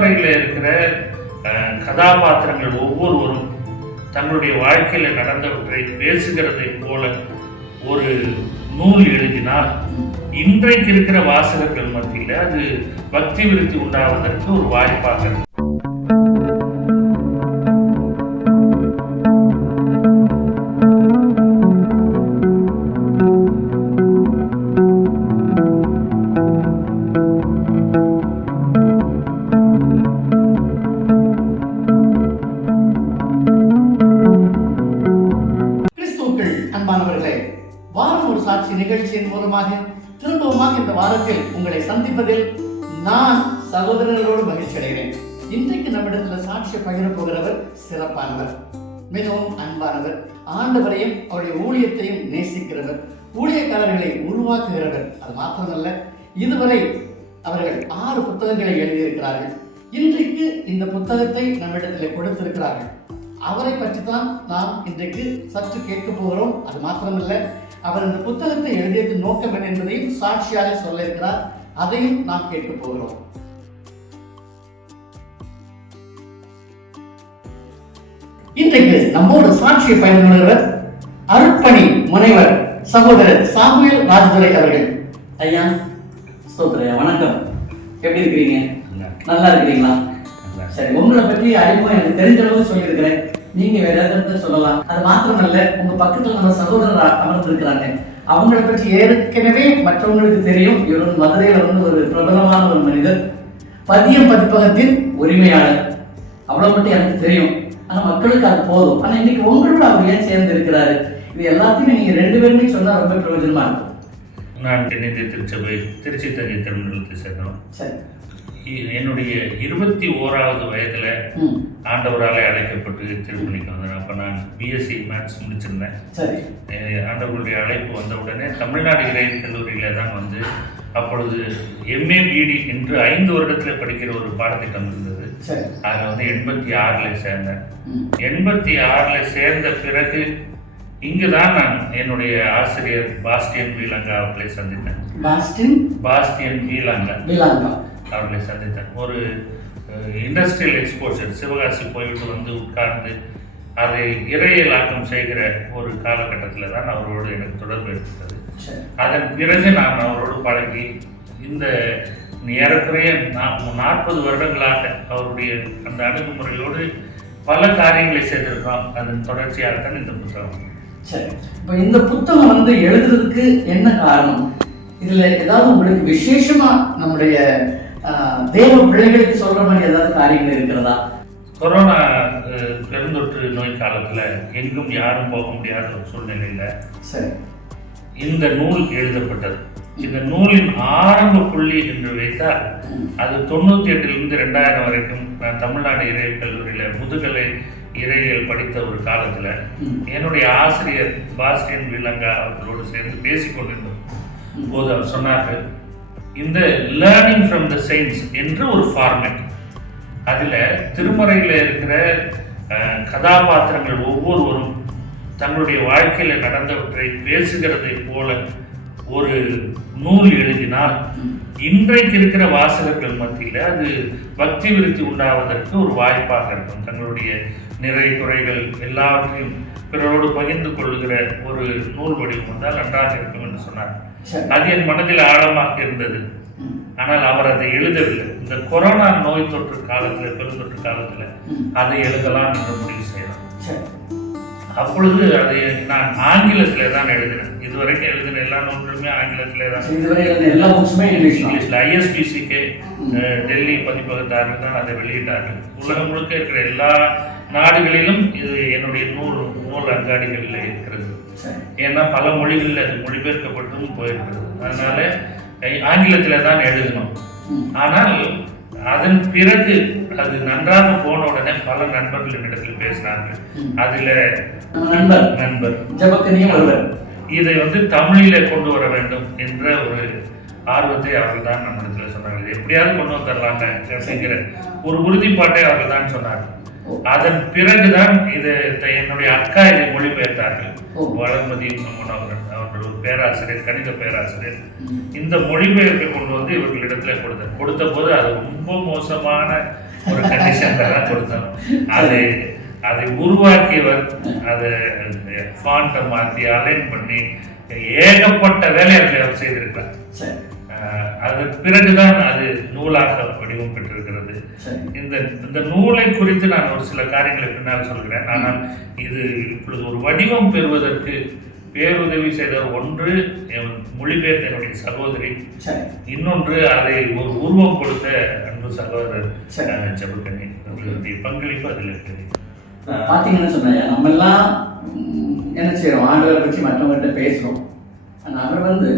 திருமறையில் இருக்கிற கதாபாத்திரங்கள் ஒவ்வொருவரும் தங்களுடைய வாழ்க்கையில் நடந்தவற்றை பேசுகிறதை போல ஒரு நூல் எழுதினால் இன்றைக்கு இருக்கிற வாசகர்கள் மத்தியில் அது பக்தி விருத்தி உண்டாவதற்கு ஒரு வாய்ப்பாக இருக்கு. அன்பானவர்களே, வாரம் ஒரு சாட்சி நிகழ்ச்சியின் மூலமாக திரும்பவுமாக இந்த வாரத்தில் உங்களை சந்திப்பதில் நான் சகோதரர்களோடு மகிழ்ச்சி அடைகிறேன். இன்றைக்கு நம்மிடத்தில் சாட்சியை பகிர போகிறவர் சிறப்பானவர், மிகவும் அன்பானவர், ஆண்டவரையும் அவருடைய ஊழியத்தையும் நேசிக்கிறவர், ஊழியக்காரர்களை உருவாக்குகிறவர். அது மாத்திரமல்ல, இதுவரை அவர்கள் 6 புத்தகங்களை எழுதியிருக்கிறார்கள். இன்றைக்கு இந்த புத்தகத்தை நம்மிடத்தில் கொடுத்திருக்கிறார்கள். அவரை பற்றி தான் நாம் இன்றைக்கு சற்று கேட்க போகிறோம். அது மாத்திரமல்ல, அவர் இந்த புத்தகத்தை எழுதியதன் நோக்கம் என்ன என்பதையும் சாட்சியாக சொல்ல இருக்கிறார். அதையும் நாம் கேட்க போகிறோம். இன்றைக்கு நம்மோடு சாட்சியை பயன்படுகிறவர் அருட்பணி முனைவர் சகோதரர் சாமுவேல் ராஜதுரை அவர்கள். ஐயா சோதரையா, வணக்கம். எப்படி இருக்கிறீங்க? நல்லா இருக்கிறீங்களா? சரி, உங்களை பற்றி அறிமுகம் எனக்கு தெரிஞ்ச அளவு சொல்லியிருக்கிறேன். நீங்க வேற ஏதாவது சொல்லலாம். அது மாத்திரமல்ல, உங்க பக்கத்துல நம்ம சகோதரர் அமர்ந்திருக்கிறாங்க. அவங்களை பற்றி ஏற்கனவே மற்றவங்களுக்கு தெரியும். இவர் மதுரையில ஒரு பிரபலமான ஒரு மனிதர், பதியம் பதிப்பகத்தின் உரிமையாளர். அவ்வளவு மட்டும் எனக்கு தெரியும். ஆனா மக்களுக்கு அது போதும். ஆனா இன்னைக்கு உங்களோட அவர் ஏன் சேர்ந்து இருக்கிறாரு, இது எல்லாத்தையும் நீங்க 2 பேருமே சொன்னா ரொம்ப பிரயோஜனமா இருக்கும். நான் தென்னிந்திய திருச்சபை திருச்சி தஞ்சை திருமணத்தை சேர்ந்தோம். சரி, என்னுடைய 21வது வயதுல ஆண்டவராலே அழைக்கப்பட்டு திருப்பணிக்கு வந்தேன். அப்ப நான் பிஎஸ்சி மேத்ஸ் முடிச்சிருந்தேன். ஆண்டவருடைய அழைப்பு வந்த உடனே தமிழ்நாடு இறையியல் கல்லூரியில தான் வந்து அப்பொழுது MA BD என்று 5 வருடத்தில் படிக்கிற ஒரு பாடத்திட்டம் இருந்தது. அதில் வந்து 86ல் சேர்ந்தேன். 86ல் சேர்ந்த பிறகு இங்குதான் நான் என்னுடைய ஆசிரியர் பாஸ்டியன் வீலங்கா அவர்களை சந்தித்தேன். பாஸ்டியன் வீலங்கா அவர்களை சந்தித்தேன். ஒரு இண்டஸ்ட்ரியல் எக்ஸ்போஷர், சிவகாசி போயிட்டு வந்து உட்கார்ந்து அதை இறையலாக்கம் செய்கிற ஒரு காலகட்டத்தில் தான் அவரோடு எனக்கு தொடர்பு ஏற்பட்டது. அதன் பிறகு நான் அவரோடு பழகி இந்த ஏறக்குறைய 40 வருடங்களாக அவருடைய அந்த அணுகுமுறையோடு பல காரியங்களை செய்திருக்கோம். அதன் தொடர்ச்சியாகத்தான் இந்த புத்தகம். சரி, இப்போ இந்த புத்தகம் வந்து எழுதுறதுக்கு என்ன காரணம்? இதுல ஏதாவது உங்களுக்கு விசேஷமா நம்முடைய தேவ பிள்ளைகளுக்கு சொல்ற மாதிரி ஏதாவது காரியங்கள் இருக்கிறதா? கொரோனா பெருந்தொற்று நோய் காலத்துல எங்கும் யாரும் போக முடியாத ஒரு சூழ்நிலையில இந்த நூல் எழுதப்பட்டது. இந்த நூலின் ஆரம்ப புள்ளி என்று வைத்தால் அது 98லிருந்து 2000 வரைக்கும் நான் தமிழ்நாடு இறையியல் கல்லூரியில முதுகலை இறையியல் படித்த ஒரு காலத்துல என்னுடைய ஆசிரியர் பாஸ்டியன் வீலங்கா அவர்களோடு சேர்ந்து பேசிக்கொண்டிருந்தோம் போது அவர் சொன்னார்கள், இந்த லேர்னிங் ஃப்ரம் த சயின்ஸ் என்று ஒரு ஃபார்மேட். அதில் திருமறையில் இருக்கிற கதாபாத்திரங்கள் ஒவ்வொருவரும் தங்களுடைய வாழ்க்கையில் நடந்தவற்றை பேசுகிறதை போல ஒரு நூல் எழுதினால் இன்றைக்கு இருக்கிற வாசகர்கள் மத்தியில் அது பக்தி விருத்தி உண்டாவதற்கு ஒரு வாய்ப்பாக இருக்கும். தங்களுடைய நிறை குறைகள் எல்லாவற்றையும் பிறரோடு பகிர்ந்து கொள்ளுகிற ஒரு நூல் வடிவம் வந்தால் நன்றாக இருக்கும் என்று சொன்னார். அது என் மனதில் ஆழமாக இருந்தது. ஆனால் அவர் அதை எழுதவில்லை. இந்த கொரோனா நோய் தொற்று காலத்துல, பெருந்தொற்று காலத்துல அதை எழுதலாம் என்று முடிவு செய்யலாம். அப்பொழுது அதை நான் ஆங்கிலத்திலே தான் எழுதினேன். இதுவரைக்கும் எழுதின எல்லா நூல்களுமே ஆங்கிலத்திலே தான். இங்கிலீஷ்ல ISBCK டெல்லி பதிப்பகத்தார்கள் தான் அதை வெளியிட்டார்கள். உலகம் முழுக்க இருக்கிற எல்லா நாடுகளிலும் இது என்னுடைய நூல் அங்காடிகளில் இருக்கிறது. ஏன்னா பல மொழிகளில் அது மொழிபெயர்க்கப்பட்டும் போயிருக்கிறது. அதனால ஆங்கிலத்தில் தான் எழுதணும். ஆனால் அதன் பிறகு அது நன்றாக போன உடனே பல நண்பர்கள் என்னிடத்தில் பேசினார்கள். அதுல நண்பர் இதை வந்து தமிழில கொண்டு வர வேண்டும் என்ற ஒரு ஆர்வத்தை அவர்கள் தான் நம்மிடத்தில் சொன்னார்கள். எப்படியாவது கொண்டு வந்துடலாங்க அப்படிங்கிற ஒரு உறுதிப்பாட்டை அவர்கள் தான் சொன்னார்கள். அதன் பிறகுதான் இது என்னுடைய அக்கா இதை மொழிபெயர்த்தார்கள். வளர்மதி அவர்கள் ஒரு பேராசிரியர், கணித பேராசிரியர். இந்த மொழிபெயர்ப்பை கொண்டு வந்து இவர்களிடத்துல கொடுத்த போது அது ரொம்ப மோசமான இதெல்லாம் கொடுத்தோம். அதை உருவாக்கியவர் அதை ஃபாண்ட்டை மாற்றி அலைன் பண்ணி ஏகப்பட்ட வேலைகளை அவர் செய்திருக்கிறார். அது பிறகுதான் அது நூலாக வடிவம் பெற்றிருக்கிறது. இந்த நூலை குறித்து நான் ஒரு சில காரியங்களை பின்னால் சொல்கிறேன். ஆனால் இது இப்பொழுது ஒரு வடிவம் பெறுவதற்கு பேருதவி செய்தவர் ஒன்று மொழிபெயர்த்த என்னுடைய சகோதரி, இன்னொன்று அதை ஒரு உருவம் கொடுத்த அன்பு சகோதரர் ஜபக்கனி. அவர்களுடைய பங்களிப்பு அதில் இருக்குது. பார்த்தீங்கன்னு சொன்னாங்க, நம்ம எல்லாம் என்ன செய்யறோம், ஆண்டவரை பற்றி மற்றவங்கள்ட்ட பேசுறோம். ஆனால் அவர்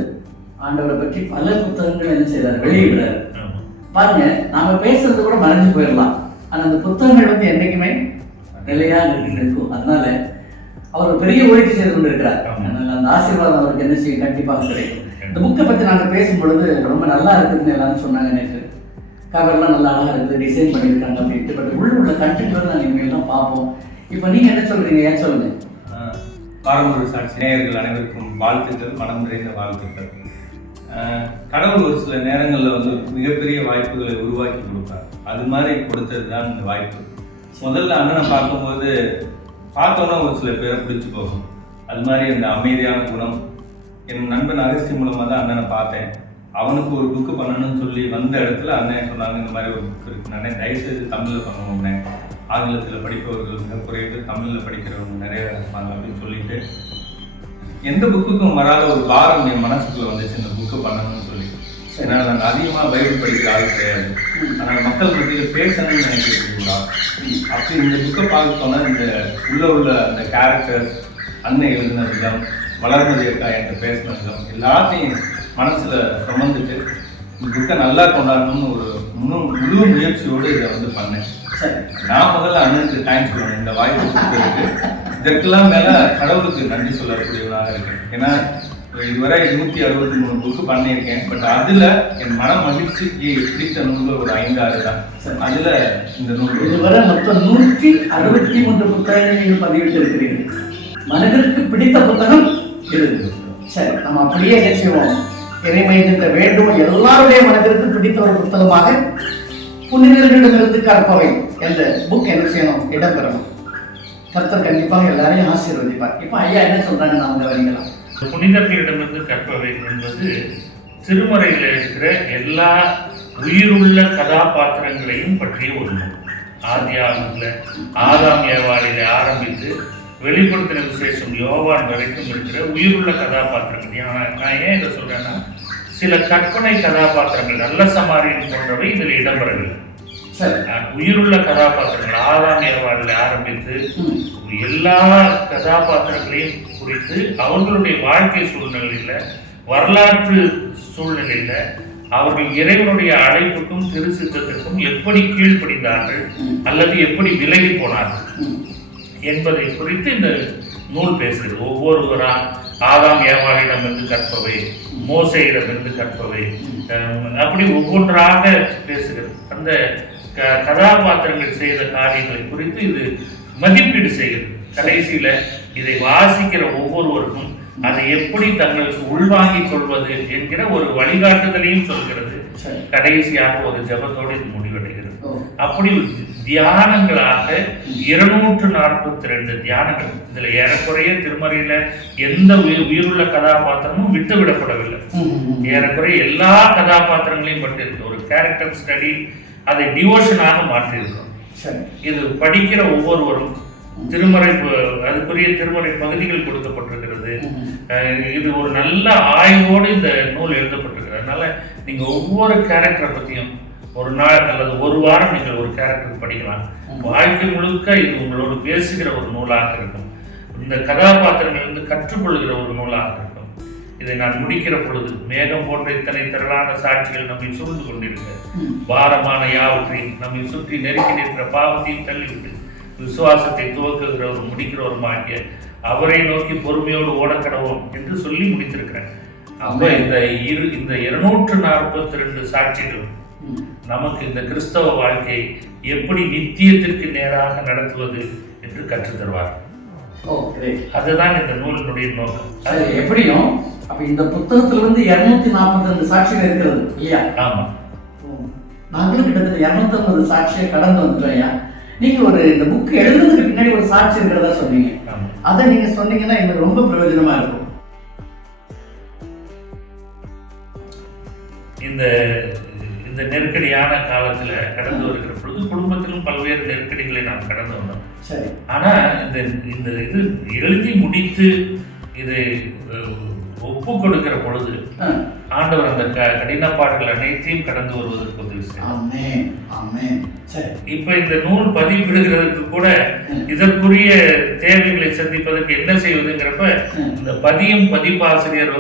ஆண்டவரை பற்றி பல புத்தகங்கள் என்ன செய்யறாரு, வெளியிடுறாரு. பாருங்க, நாம பேசுறது கூட மறைஞ்சு போயிடலாம், ஆனா அந்த புத்தகங்கள் என்னைக்குமே நிலையாக இருக்கும். அதனால அவர் பெரிய ஒழித்து செய்து கொண்டு இருக்கிறார். அதனால அந்த ஆசீர்வாதம் அவருக்கு என்ன செய்யும், கண்டிப்பாக கிடைக்கும். இந்த புக்கை பத்தி நாங்க பேசும் பொழுது ரொம்ப நல்லா இருக்குதுன்னு எல்லாரும் சொன்னாங்க. நேற்று கவர்லாம் நல்லா அழகா இருக்குது, டிசைன் பண்ணியிருக்காங்க அப்படின்ட்டு. பட் உள்ள கண்டென்ட் வந்து நாங்கள் இனிமேல் தான் பார்ப்போம். இப்போ நீங்க என்ன சொல்றீங்க, ஏன் சொல்லுங்க. பாரம்பரிய சாட்சி நேயர்கள் அனைவருக்கும் வாழ்த்துக்கள், மனம் நிறைந்த வாழ்த்துக்கள். கடவுள் ஒரு சில நேரங்களில் மிகப்பெரிய வாய்ப்புகளை உருவாக்கி கொடுப்பார். அது மாதிரி கொடுத்தது தான் இந்த வாய்ப்பு. முதல்ல அண்ணனை பார்க்கும்போது பார்த்தோன்னா ஒரு சில பேரை பிடிச்சி போகும். அது மாதிரி அந்த அமைதியான குணம். என் நண்பன் அகஸ்தி மூலமாக தான் அண்ணனை பார்த்தேன். அவனுக்கு ஒரு புக்கு பண்ணணும்னு சொல்லி வந்த இடத்துல அண்ணன் சொன்னாங்க, இந்த மாதிரி ஒரு புக்கு இருக்கு அண்ணே, தயவுசெய்து தமிழில் பண்ணணும்னே. ஆங்கிலத்தில் படிப்பவர்கள் மிக குறைவு, தமிழில் படிக்கிறவங்க நிறைய இருப்பாங்க அப்படின்னு சொல்லிட்டு எந்த புக்குக்கும் வராத ஒரு பாரம் என் மனசுக்குள்ள வந்துச்சு, இந்த புக்கு பண்ணணும்னு சொல்லி. ஏன்னா நாங்கள் அதிகமாக பைபிள் படிக்கிற ஆள் கிடையாது, ஆனால் மக்கள் மத்தியில் பேசணும்னு நினைக்கிறீங்களா. அப்படி இந்த புக்கை பார்க்க போனால் இந்த உள்ள அந்த கேரக்டர்ஸ், அண்ணன் எழுதின விதம், வளர்மதி அக்கா என்கிட்ட பேசின விதம் எல்லாத்தையும் மனசில் சுமந்துட்டு இந்த புக்கை நல்லா கொண்டாடணும்னு ஒரு முழு முயற்சியோடு இதை பண்ணேன். நான் முதல்ல அண்ணனுக்கு தேங்க்ஸ் சொல்லணும், இந்த வாய்ப்பு கொடுத்ததுக்கு. இதற்கெல்லாம் மேலே கடவுளுக்கு நன்றி சொல்லக்கூடியவனாக இருக்கேன். ஏன்னா இதுவரை 163 புக்கு பண்ணியிருக்கேன். பட் அதில் என் மன மகிழ்ச்சிக்கு பிடித்த நூல்கள் ஒரு 5-6 தான். அதில் இந்த நூல் இதுவரை மொத்தம் 163 புத்தகங்கள் நீங்கள் பதிவிட்டு இருக்கிறீர்கள். மனதிற்கு பிடித்த புத்தகம் இருக்கு. சரி, நம்ம அப்படியே என்ன செய்வோம், இறைமையிட்ட வேண்டும் எல்லாருடைய மனதிற்கு பிடித்த ஒரு புத்தகமாக புனிதர்களிடமிருந்து கற்பவை என்ற புக் என்ன செய்யணும், இடம்பெறணும். கர்த்தர் கண்டிப்பாக எல்லாரையும் ஆசீர்வதிப்பார். இப்போ ஐயா என்ன சொல்றாங்க, நாம கவனிக்கலாம். புனிதர்களிடமிருந்து கற்பவை என்பது திருமறையில் இருக்கிற எல்லா உயிருள்ள கதாபாத்திரங்களையும் பற்றிய ஒரு நூல். ஆதாம் ஏவாளிலே ஆரம்பித்து வெளிப்படுத்தின விசேஷம் யோவான் வரைக்கும் இருக்கிற உயிருள்ள கதாபாத்திரங்கள். நான் ஏன் இதை சொல்றேன்னா, சில கற்பனை கதாபாத்திரங்கள், நல்ல சமாரியன் போன்றவை இதில் இடம்பெறவில்லை. உயிருள்ள கதாபாத்திரங்கள் ஆதாம் ஏவாளில் ஆரம்பித்து எல்லா கதாபாத்திரங்களையும் குறித்து அவர்களுடைய வாழ்க்கை சூழ்நிலையில, வரலாற்று சூழ்நிலையில அவர்கள் இறைவனுடைய அழைப்புக்கும் திருச்சித்தத்திற்கும் எப்படி கீழ்ப்படிந்தார்கள் அல்லது எப்படி விலகி போனார்கள் என்பதை குறித்து இந்த நூல் பேசுகிறது. ஒவ்வொருவரா ஆதாம் ஏவாளிடமிருந்து கற்பவை, மோசையிடமிருந்து கற்பவை, அப்படி ஒவ்வொன்றாக பேசுகிறது. அந்த கதாபாத்திரங்கள் செய்த காரியங்களை குறித்து இது மதிப்பீடு செய்கிறது. கடைசியில இதை வாசிக்கிற ஒவ்வொருவருக்கும் அதை எப்படி தங்களுக்கு உள்வாங்கிக் கொள்வது என்கிற ஒரு வழிகாட்டுதலையும் சொல்கிறது. கடைசியாக ஒரு ஜபத்தோடு இது முடிவடைகிறது. அப்படி தியானங்களாக 242 தியானங்கள். இதுல ஏறக்குறைய திருமறையில எந்த உயிருள்ள கதாபாத்திரமும் விட்டு விடப்படவில்லை. ஏறக்குறைய எல்லா கதாபாத்திரங்களையும் பற்றி இருக்கு. ஒரு கேரக்டர் ஸ்டடி, அதை டிவோஷனாக மாற்றியிருக்கோம். இது படிக்கிற ஒவ்வொருவரும் திருமறை, அதுக்குரிய திருமறை பகுதிகள் கொடுக்கப்பட்டிருக்கிறது. இது ஒரு நல்ல ஆய்வோடு இந்த நூல் எழுதப்பட்டிருக்கிறது. அதனால நீங்க ஒவ்வொரு கேரக்டரை பத்தியும் ஒரு நாள் அல்லது ஒரு வாரம் நீங்கள் ஒரு கேரக்டர் படிக்கலாம். வாழ்க்கை முழுக்க இது உங்களோடு பேசுகிற ஒரு நூலாக இருக்கும். இந்த கதாபாத்திரங்கள் கற்றுக்கொள்கிற ஒரு நூலாக இருக்கும். இதை நான் முடிக்கிற பொழுது, மேகம் போன்ற இத்தனை திரளான சாட்சிகள் நம்மை சூழ்ந்து கொண்டிருக்க, பாரமான யாவற்றையும் நம்மை சுற்றி நெருக்கி நிற்கிற பாவத்தையும் தள்ளிவிட்டு விசுவாசத்தை துவக்குகிற ஒரு முடிக்கிறவருமாகிய அவரை நோக்கி பொறுமையோடு ஓடக்கடவோம் என்று சொல்லி முடித்திருக்கிறேன். அப்ப இந்த 242 சாட்சிகள் நமக்கு இந்த கிறிஸ்தவ வாழ்க்கை எப்படி நித்தியத்திற்கு நேராக நடத்துவது என்று கற்றுத் தருவார். அதுதான் இந்த நூலினுடைய நோக்கம். எப்படியும் அப்ப இந்த புத்தகத்துல 242 சாட்சிகள் இருக்கிறது இல்லையா? ஆமா. நாங்களும் கிட்டத்தட்ட 250 சாட்சியை கடந்து வந்துட்டோம் ஐயா. நீங்க இந்த புக் எழுதுறதுக்கு பின்னாடி ஒரு சாட்சி இருக்கிறதா சொன்னீங்க. அதை நீங்க சொன்னீங்கன்னா எங்களுக்கு ரொம்ப பிரயோஜனமா இருக்கும். இந்த நெருக்கடியான காலத்துல கடந்து வருகிற பொழுது குடும்பத்திலும் பல்வேறு நெருக்கடிகளை நாம் கடந்து வந்தோம். சரி. ஆனா இந்த இது எழுதி முடித்து இது ஒப்பு கொடுக்கிற பொழுது ஆண்டவர் அந்த கடினப்பாடுகள் அனைத்தையும் கடந்து வருவதற்கு உதவி செய்யும். இப்ப இந்த நூல் பதிப்பிடுகிறதுக்கு கூட இதற்குரிய தேவைகளை சந்திப்பதற்கு என்ன செய்வதுங்கிறப்ப இந்த பதிப்பாசிரியர்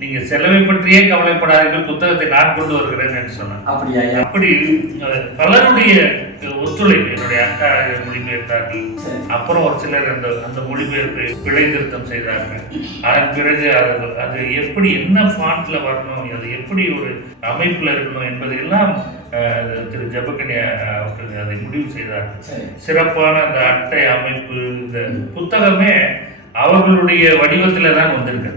நீங்க செலவை பற்றியே கவலைப்படாதீர்கள், புத்தகத்தை நான் கொண்டு வருகிறேன்னு சொன்னேன். அப்படி பலருடைய ஒத்துழைப்பு, என்னுடைய அக்கா மொழிபெயர்த்தார்கள், அப்புறம் ஒரு சிலர் அந்த மொழிபெயர்ப்பை பிழை திருத்தம் செய்தார்கள். அதன் பிறகு அது எப்படி என்ன ஃபாண்ட்ல வரணும், அது எப்படி ஒரு அமைப்புல இருக்கணும் என்பதையெல்லாம் திரு ஜெபக்கனி அவர்கள் அதை முடிவு செய்தார்கள். சிறப்பான அந்த அட்டை அமைப்பு, இந்த புத்தகமே அவர்களுடைய வடிவத்துல தான் வந்திருக்கு.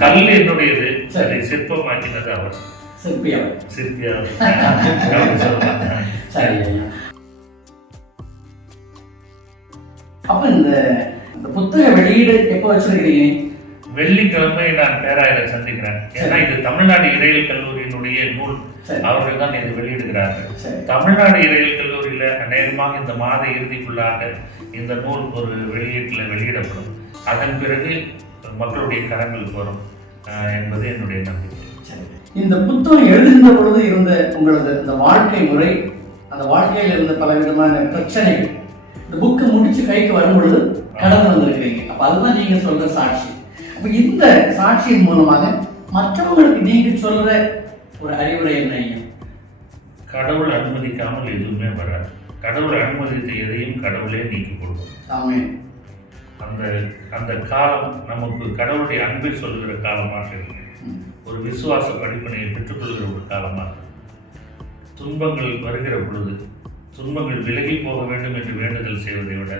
கல் என்னுடையது, அதை சிற்பமாக்கினது அவர், சிற்பியார். அப்ப இந்த புத்தக வெளியீடு எப்போ வச்சிருக்கீங்க? வெள்ளிக்கிழமை நான் பேராயரை சந்திக்கிறேன். ஏன்னா இது தமிழ்நாடு இறையியல் கல்லூரியினுடைய நூல், அவர்கள் தான் இதை வெளியிடுகிறார்கள். தமிழ்நாடு இறையியல் கல்லூரியில அநேகமாக இந்த மாத இறுதிக்குள்ளாக இந்த நூல் ஒரு வெளியீட்டில் வெளியிடப்படும். அதன் பிறகு மக்களுடைய கரங்களுக்கு வரும் என்பது என்னுடைய நம்பிக்கை. இந்த புத்தகம் எழுதுகின்ற பொழுது இருந்த உங்களது இந்த வாழ்க்கை முறை, அந்த வாழ்க்கையில் இருந்த பல விதமான பிரச்சனைகள் இந்த புக்கு முடிச்சு கைக்கு வரும் பொழுது கடந்து வந்திருக்கிறீங்க. அப்ப அதுதான் நீங்க சொல்ற சாட்சி. அப்ப இந்த சாட்சியின் மூலமாக மற்றவங்களுக்கு நீங்க சொல்ற ஒரு அறிவுரை என்ன? கடவுள் அனுமதிக்காமல் எதுவுமே வராது. கடவுள் அனுமதித்த எதையும் கடவுளே நீக்கி கொடுக்கும். அந்த காலம் நமக்கு கடவுளுடைய அன்பை சொல்கிற காலமாக இருக்கு. ஒரு விசுவாச படிப்பினையை பெற்றுக்கொள்கிற ஒரு காலமாக. துன்பங்கள் வருகிற பொழுது துன்பங்கள் விலகி போக வேண்டும் என்று வேண்டுதல் செய்வதை விட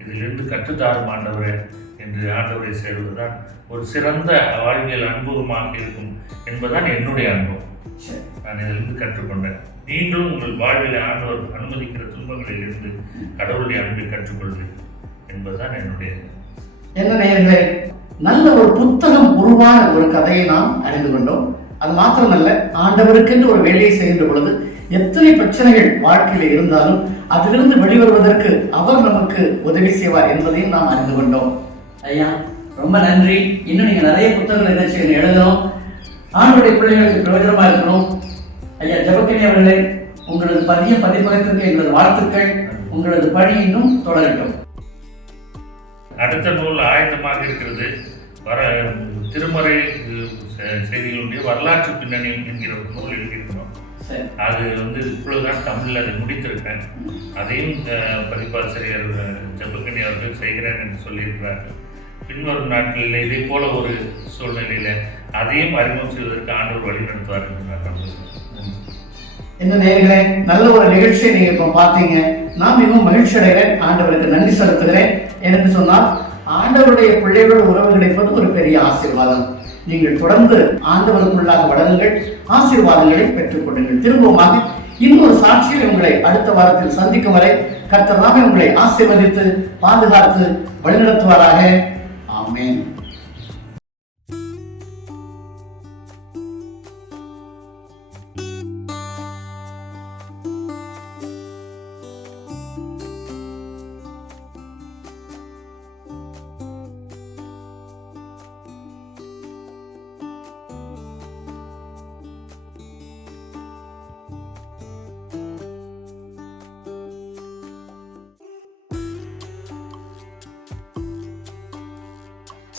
இதிலிருந்து கற்றுத்தாரும் ஆண்டவரே என்று ஆண்டவரை சேர்வதுதான் ஒரு சிறந்த வாழ்வியல் அனுபவமாக இருக்கும் என்பதுதான் என்னுடைய அனுபவம். நான் இதிலிருந்து கற்றுக்கொண்டேன். நீங்களும் உங்கள் வாழ்வில் ஆண்டவர் அனுமதிக்கிற துன்பங்களில் இருந்து கடவுளுடைய அன்பை கற்றுக்கொள்வீர்கள் என்பதுதான் என்னுடைய. என்ன நேயர்களே, நல்ல ஒரு புத்தகம் உருவான ஒரு கதையை நாம் அறிந்து கொண்டோம். அது மாத்திரமல்ல, ஆண்டவருக்கென்று ஒரு வேலையை செய்கின்ற பொழுது எத்தனை பிரச்சனைகள் வாழ்க்கையில் இருந்தாலும் அதிலிருந்து வெளிவருவதற்கு அவர் நமக்கு உதவி செய்வார் என்பதையும் நாம் அறிந்து கொண்டோம். ஐயா ரொம்ப நன்றி. இன்னும் நீங்க நிறைய புத்தகங்கள் என்ன எழுதணும், ஆண்டவருடைய பிள்ளைகளுக்கு பிரயோஜனமா இருக்கணும். ஐயா ஜெபக்கனி அவர்களே, உங்களது பதிப்பகத்திற்கு எங்களது வாழ்த்துக்கள். உங்களது பணி இன்னும் தொடரட்டும். அடுத்த நூல் ஆயத்தமாக இருக்கிறது. திருமறை செய்திகளுடைய வரலாற்று பின்னணியும் என்கிற ஒரு நூல் எழுதியிருக்கிறோம். அது இப்பொழுதுதான் தமிழில் அதை முடித்திருக்கேன். அதையும் பதிப்பாசிரியர் ஜெபக்கனி அவர்கள் செய்கிறேன் என்று சொல்லியிருக்கிறார்கள். பின்வரும் நாட்களில் இதே போல ஒரு சூழ்நிலையில அதையும் அறிமுகம் செய்வதற்கு ஆண்டவர் வழி நடத்துவார் என்று நான் நம்புகிறேன். என்ன நேயர்களே, நல்ல ஒரு நிகழ்ச்சியை நீங்க இப்போ பார்த்தீங்க. நான் மிகவும் மகிழ்ச்சி அடைகிறேன், ஆண்டவருக்கு நன்றி செலுத்துகிறேன். எனக்கு சொன்னால் ஆண்டவருடைய பிள்ளைகள் உறவு கிடைப்பது ஒரு பெரிய ஆசீர்வாதம். நீங்கள் தொடர்ந்து ஆண்டவருக்குள்ளாக வளருங்கள், ஆசீர்வாதங்களை பெற்றுக் கொள்ளுங்கள். திரும்பவுமாக இன்னொரு சாட்சியில் உங்களை அடுத்த வாரத்தில் சந்திக்கும் வரை கர்த்தர் தாமே உங்களை ஆசீர்வதித்து பாதுகாத்து வழிநடத்துவாராக. ஆமென்.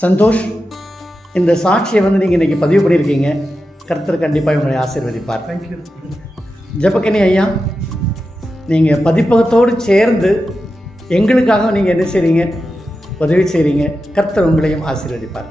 சந்தோஷ், இந்த சாட்சியை நீங்கள் இன்றைக்கி பதிவு பண்ணியிருக்கீங்க. கர்த்தர் கண்டிப்பாக உங்களை ஆசீர்வதிப்பார். தேங்க்யூ. ஜெபக்கனி ஐயா, நீங்கள் பதிப்பகத்தோடு சேர்ந்து எங்களுக்காக நீங்கள் என்ன செய்கிறீங்க, உதவி செய்கிறீங்க. கர்த்தர் உங்களையும் ஆசீர்வதிப்பார்.